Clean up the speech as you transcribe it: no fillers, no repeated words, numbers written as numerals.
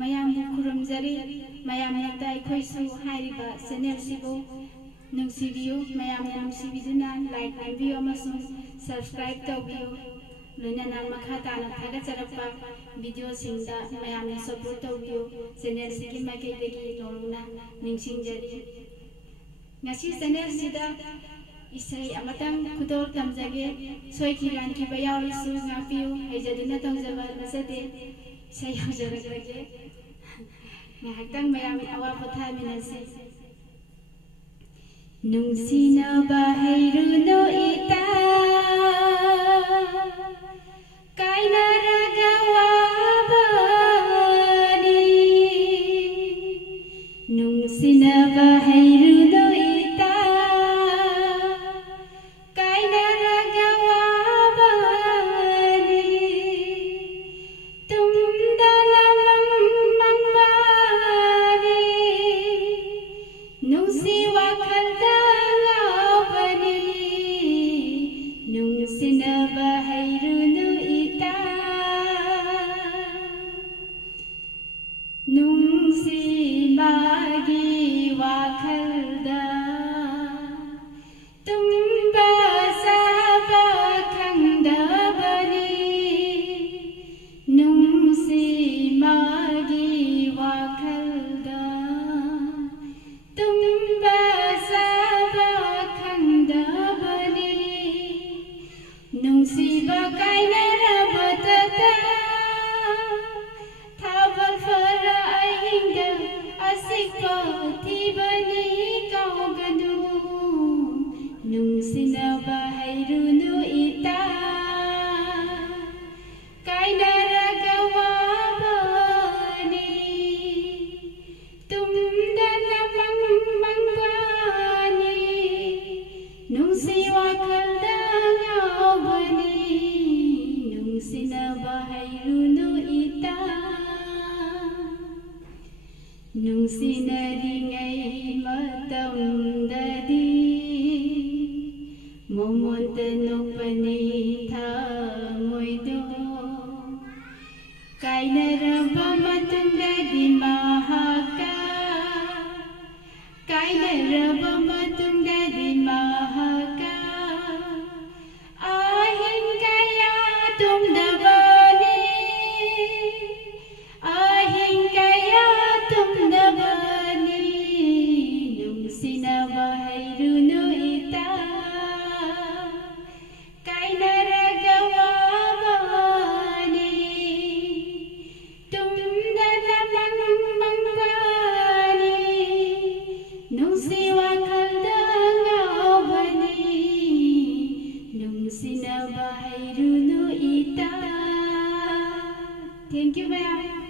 मयाम खुरुमजरी मयाम नक्ता अखोइसु हारिबा channel सिबो नुंसिबियो मयाम नुंसिबिदुना like नायबियो अमसुंग subscribe तौबियो लोइनाना मखा ताना थागचरपा वीडियो सिंगदा मयाम सपोर्ट तौबियो चैनल सिगी माइकैदगी नोरुना निंसिंजरी ngasi channel sida isai amatang khudor tamjage soikiran ki bayawrisu ngapiu haijaduna tawjaba nasade isai haujarage ngahakang mayam awa patha minasi nungsina bahairuno ita kaina ragawabani nungsina bahairuno Nungsiba kaina rabatata thabal fara ahinga asikpa tibani kauganu nungsina bahairunu ita kaina ragawabani tumdana mangbani nungsi wakalda nungsina bahairuno ita nungsina ringai matamdadi momonta nokpani thamoido kainaraba matungdadi mahaka kainaraba matungdadi mahaka Thank you, ma'am.